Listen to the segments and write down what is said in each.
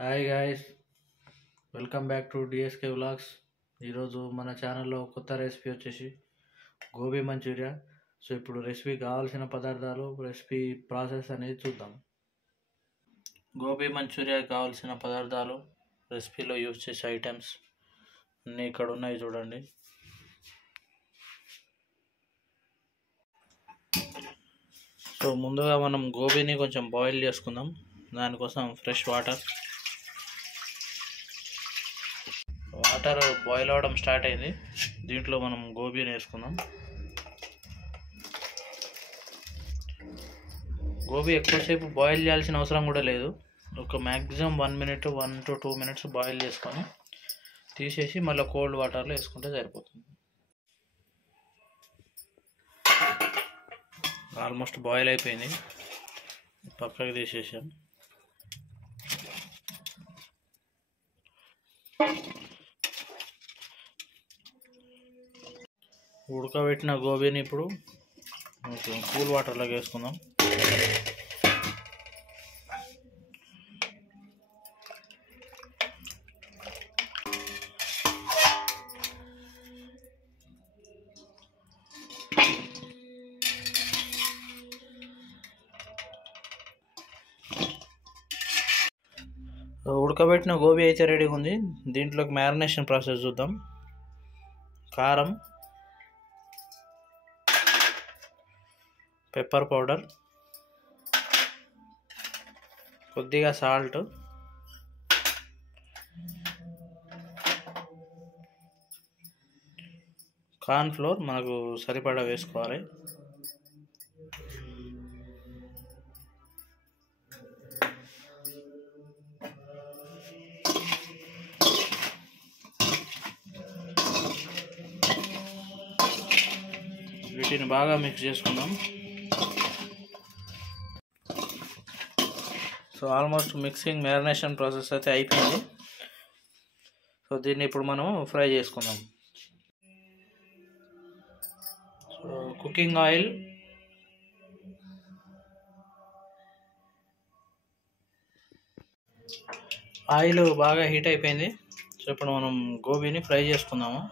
Hi guys, welcome back to DSK vlogs. ఈరోజు మన ఛానల్లో కొత్త రెసిపీ వచ్చేసి గోబీ మంచూరియా. సో ఇప్పుడు రెసిపీ కావాల్సిన పదార్థాలు, రెసిపీ ప్రాసెస్ అనేది చూద్దాం. గోబీ మంచూరియా కావాల్సిన పదార్థాలు, రెసిపీలో యూజ్ చేసే ఐటమ్స్ అన్నీ ఇక్కడ ఉన్నాయి చూడండి. సో ముందుగా మనం గోబీని కొంచెం బాయిల్ చేసుకుందాం. దానికోసం ఫ్రెష్ వాటర్ బాయిల్ అవ్వడం స్టార్ట్ అయింది. దీంట్లో మనం గోబీని వేసుకుందాం. గోబీ ఎక్కువసేపు బాయిల్ చేయాల్సిన అవసరం కూడా లేదు. ఒక మ్యాక్సిమం 1 to 2 minutes బాయిల్ చేసుకొని తీసేసి మళ్ళీ కోల్డ్ వాటర్లో వేసుకుంటే సరిపోతుంది. ఆల్మోస్ట్ బాయిల్ అయిపోయింది, పక్కకి తీసేసాం. ఉడకబెట్టిన గోబీని ఇప్పుడు కూల్ వాటర్లోకి వేసుకుందాం. ఉడకబెట్టిన గోబీ అయితే రెడీగా ఉంది. దీంట్లోకి మ్యారినేషన్ ప్రాసెస్ చూద్దాం. కారం, పెప్పర్ పౌడర్, కొద్దిగా సాల్ట్, కార్న్ ఫ్లోర్ మనకు సరిపడా వేసుకోవాలి. వీటిని బాగా మిక్స్ చేసుకుందాం. So almost mixing marination process అయితే అయిపోయింది. సో దీన్ని ఇప్పుడు మనం ఫ్రై చేసుకుందాం. సో కుకింగ్ ఆయిల్ బాగా హీట్ అయిపోయింది. సో ఇప్పుడు మనం గోబీని ఫ్రై చేసుకుందాము.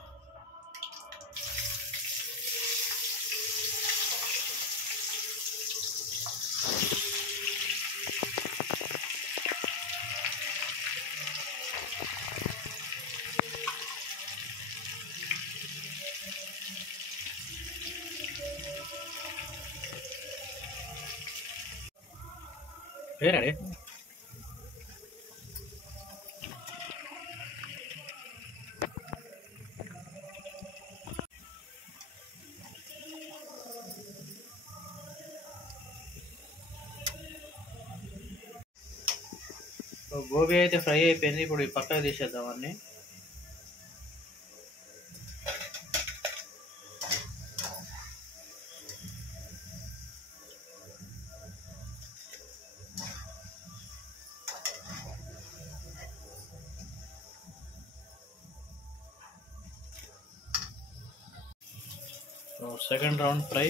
రెడీ. గోబీ అయితే ఫ్రై అయిపోయింది. ఇప్పుడు ఈ పక్కకు తీసేద్దాం అన్ని. Second round fry.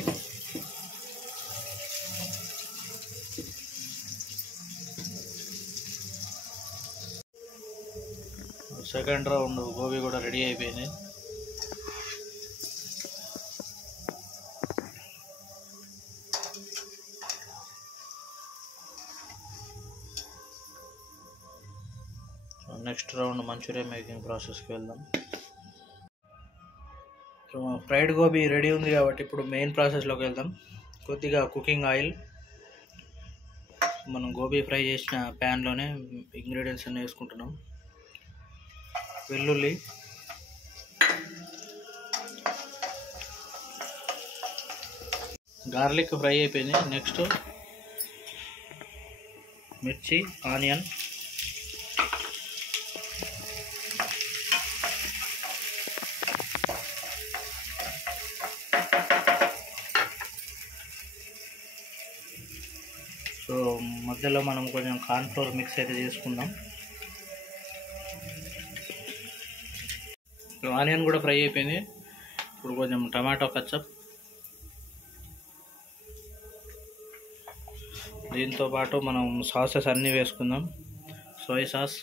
Second round gobi కూడా రెడీ అయిపోయింది. నెక్స్ట్ రౌండ్ మంచూరియా మేకింగ్ ప్రాసెస్కి వెళ్దాం. సో ఫ్రైడ్ గోబీ రెడీ ఉంది కాబట్టి ఇప్పుడు మెయిన్ ప్రాసెస్లోకి వెళ్దాం. కొద్దిగా కుకింగ్ ఆయిల్, మనం గోబీ ఫ్రై చేసిన ప్యాన్లోనే ఇంగ్రీడియంట్స్ అన్నీ వేసుకుంటున్నాం. వెల్లుల్లి, గార్లిక్ ఫ్రై అయిపోయింది. నెక్స్ట్ మిర్చి, ఆనియన్, సో మధ్యలో మనం కొంచెం కార్న్ ఫ్లోర్ మిక్స్ అయితే చేసుకుందాం. ఆనియన్ కూడా ఫ్రై అయిపోయింది. ఇప్పుడు కొంచెం టమాటో కచ్చప్, దీంతో పాటు మనం సాసెస్ అన్నీ వేసుకుందాం. సోయా సాస్,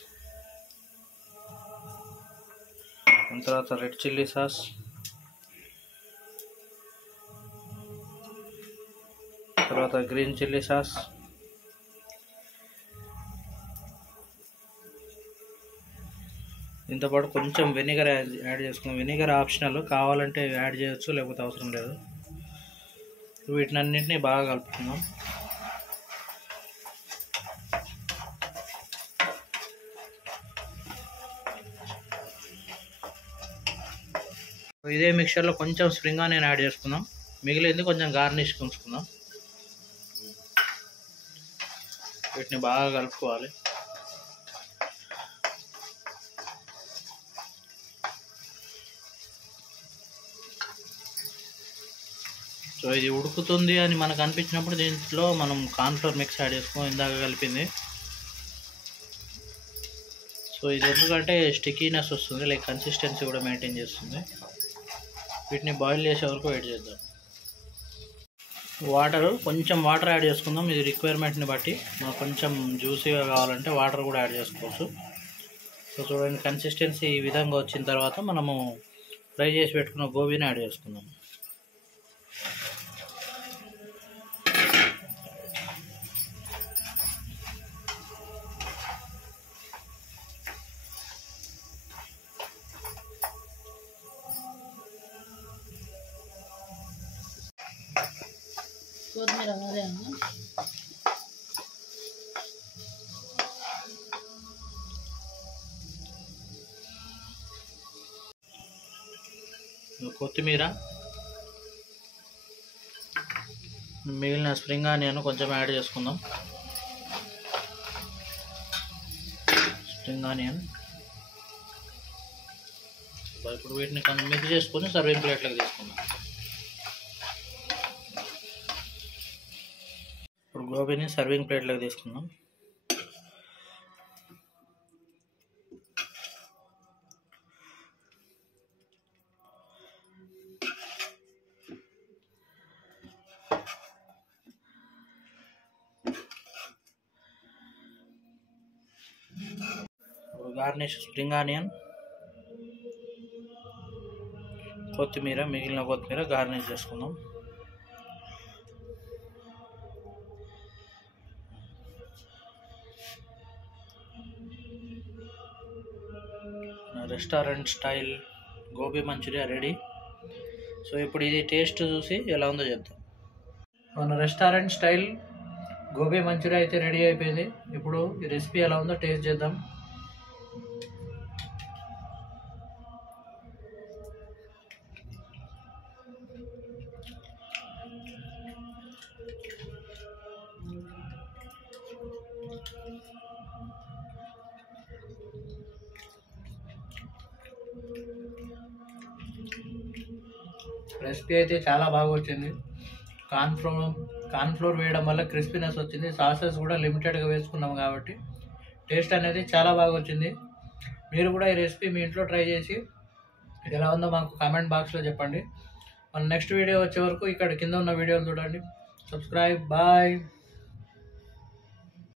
తర్వాత రెడ్ చిల్లీ సాస్, తర్వాత గ్రీన్ చిల్లీ సాస్, దీంతోపాటు కొంచెం వెనిగర్ యాడ్ చేసుకున్నాం. వెనిగర్ ఆప్షనల్, కావాలంటే యాడ్ చేయొచ్చు, లేకపోతే అవసరం లేదు. వీటినన్నింటినీ బాగా కలుపుకుందాం. ఇదే మిక్చర్లో కొంచెం స్ప్రింగ్ ఆనియన్ యాడ్ చేసుకుందాం. మిగిలింది కొంచెం గార్నిష్ ఉంచుకుందాం. వీటిని బాగా కలుపుకోవాలి. సో ఇది ఉడుకుతుంది అని మనకు అనిపించినప్పుడు దీంట్లో మనం కార్న్ఫ్లోర్ మిక్స్ యాడ్ చేసుకోం, ఇందాక కలిపింది. సో ఇది ఎందుకంటే స్టికీనెస్ వస్తుంది, లైక్ కన్సిస్టెన్సీ కూడా మెయింటైన్ చేస్తుంది. వీటిని బాయిల్ చేసే వరకు వెయిట్ చేద్దాం. కొంచెం వాటర్ యాడ్ చేసుకుందాం. ఇది రిక్వైర్మెంట్ని బట్టి మనకు కొంచెం జ్యూసీగా కావాలంటే వాటర్ కూడా యాడ్ చేసుకోవచ్చు. సో చూడండి, కన్సిస్టెన్సీ ఈ విధంగా వచ్చిన తర్వాత మనము ఫ్రై చేసి పెట్టుకున్న గోబీని యాడ్ చేసుకుందాం. కొత్తిమీర అదే అన్న కొత్తిమీర, మిగిలిన స్ప్రింగ్ ఆనియన్ కొంచెం యాడ్ చేసుకుందాం. స్ప్రింగ్ ఆనియన్ ఇప్పుడు వీటిని కొంచెం మిక్స్ చేసుకొని సర్వింగ్ ప్లేట్లోకి తీసుకుందాం. ఇప్పుడు గోబీని సర్వింగ్ ప్లేట్లోకి తీసుకుందాం. గార్నిష్ స్ప్రింగ్ ఆనియన్, కొత్తిమీర, మిగిలిన కొత్తిమీర గార్నిష్ చేసుకుందాం. Restaurant style gobi manchurian ready. So ఇప్పుడు ఇది టేస్ట్ చూసి ఎలా ఉందో చెప్తాం. మన రెస్టారెంట్ స్టైల్ గోబీ మంచూరియా అయితే రెడీ అయిపోయింది. ఇప్పుడు ఈ రెసిపీ ఎలా ఉందో టేస్ట్ చేద్దాం. రెసిపీ అయితే చాలా బాగా వచ్చింది. కార్న్ఫ్లోర్ వేయడం వల్ల క్రిస్పీనెస్ వచ్చింది. సాసెస్ కూడా లిమిటెడ్గా వేసుకున్నాం కాబట్టి టేస్ట్ అనేది చాలా బాగా వచ్చింది. మీరు కూడా ఈ రెసిపీ మీ ఇంట్లో ట్రై చేసి ఎలా ఉందో మాకు కామెంట్ బాక్స్లో చెప్పండి. మన నెక్స్ట్ వీడియో వచ్చే వరకు ఇక్కడ కింద ఉన్న వీడియోలు చూడండి. సబ్స్క్రైబ్. బాయ్.